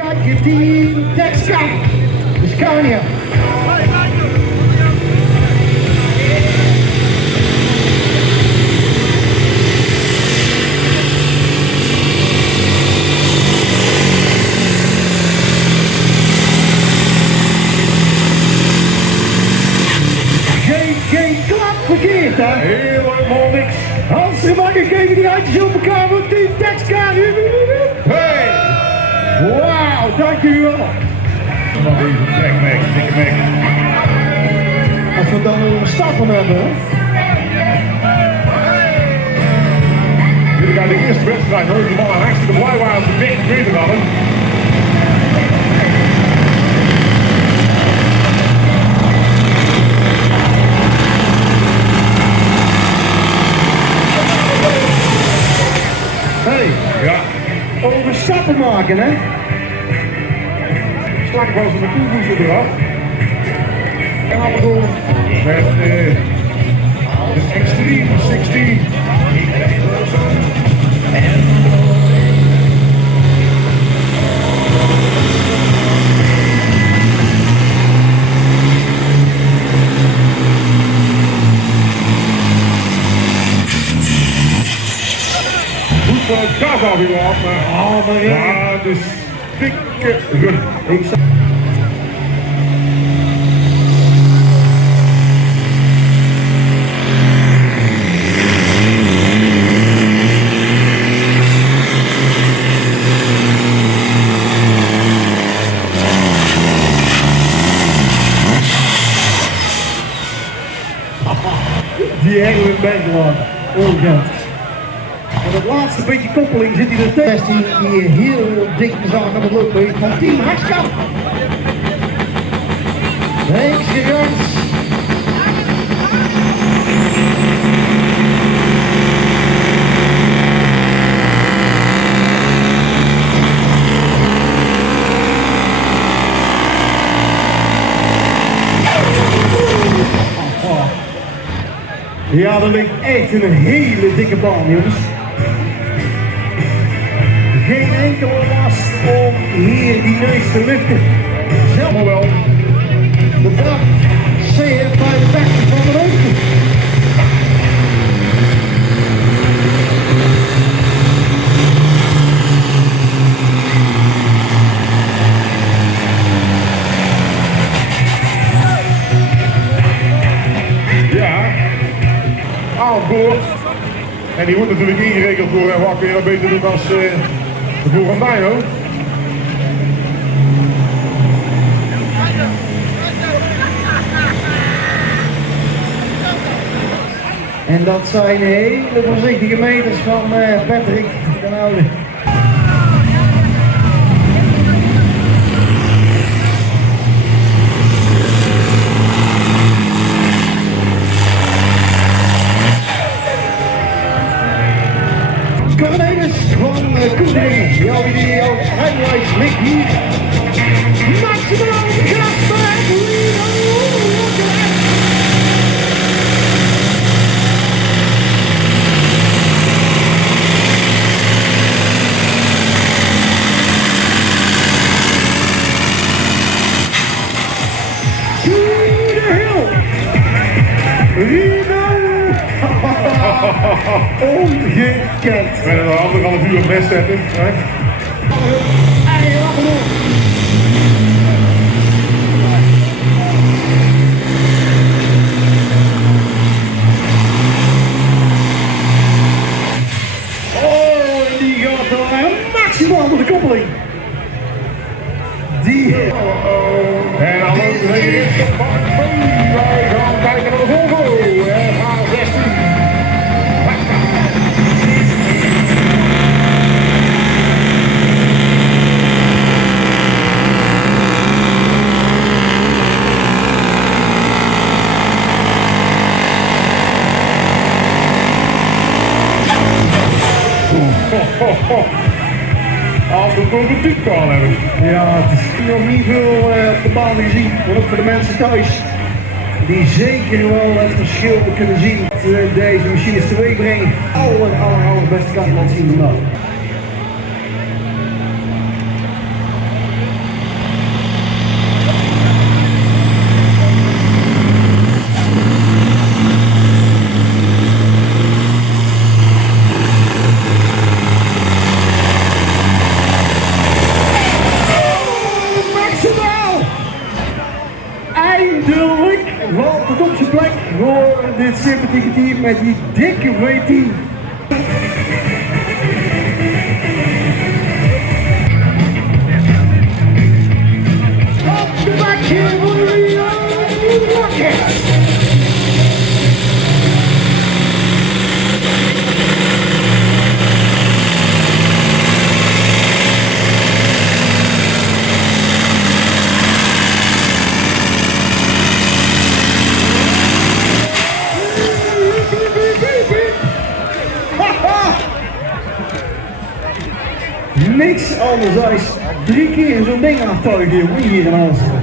kwalificatieruns team Texas. Scania. Geen klap verkeerd, hè? Heel leuk, man, niks. Halsteren makkelijk geven die handjes op elkaar van team Texas. Hey! Wauw, dank u wel. Nog even trekmek, dikke mek. Als we dan een stappen hebben, hè? Jullie gaan de eerste wedstrijd, hoor. De mannen hartstikke blij waren ze dik beter hadden. Hey, Ja. over stappen maken, hè? Slak was er naartoe moesten eraf. En allemaal Met de Extreme 16. Goed van het gas af hier af, maar ja, de dikke run. Ik zag... Die Engelen Bengelaan, ongekend. En het laatste beetje koppeling zit hij er tegen. Die heel dik zagen aan het lopen heeft van team Hartkamp. Excellentie. Ja, dat ligt echt een hele dikke baan, jongens. Geen enkele last om hier die neus te liften. Zelf Maar wel. de bak CF55 van de hoogte. Aan boord. En die wordt natuurlijk ingeregeld door wat weer beter doen als de boer van Dino. En dat zijn hele voorzichtige meters van Patrick den Oude. Cornelis van Koedering, jouw rijbewijs ligt hier. Maximaal Gasper, to the hill. Ongekend. Met een 1,5 uur mes zetten. Hè? Oh, en die gaat er maximaal door de koppeling. Die... En dan loopt er hier in. Wij gaan kijken naar de Volvo. FH16. Als we het over het diepkaan hebben. Ja, het is nog niet veel op de baan gezien, maar ook voor de mensen thuis. Die zeker wel het verschil kunnen zien dat deze machines teweeg brengen. Allerbeste kan je laten zien vandaag. houdt op zijn plek voor dit sympathieke team met die dikke W10. Op de bak hier voor de Rockets. Niks anders dan 3 keer zo'n ding aftuigen, jongen, hier in Halsteren.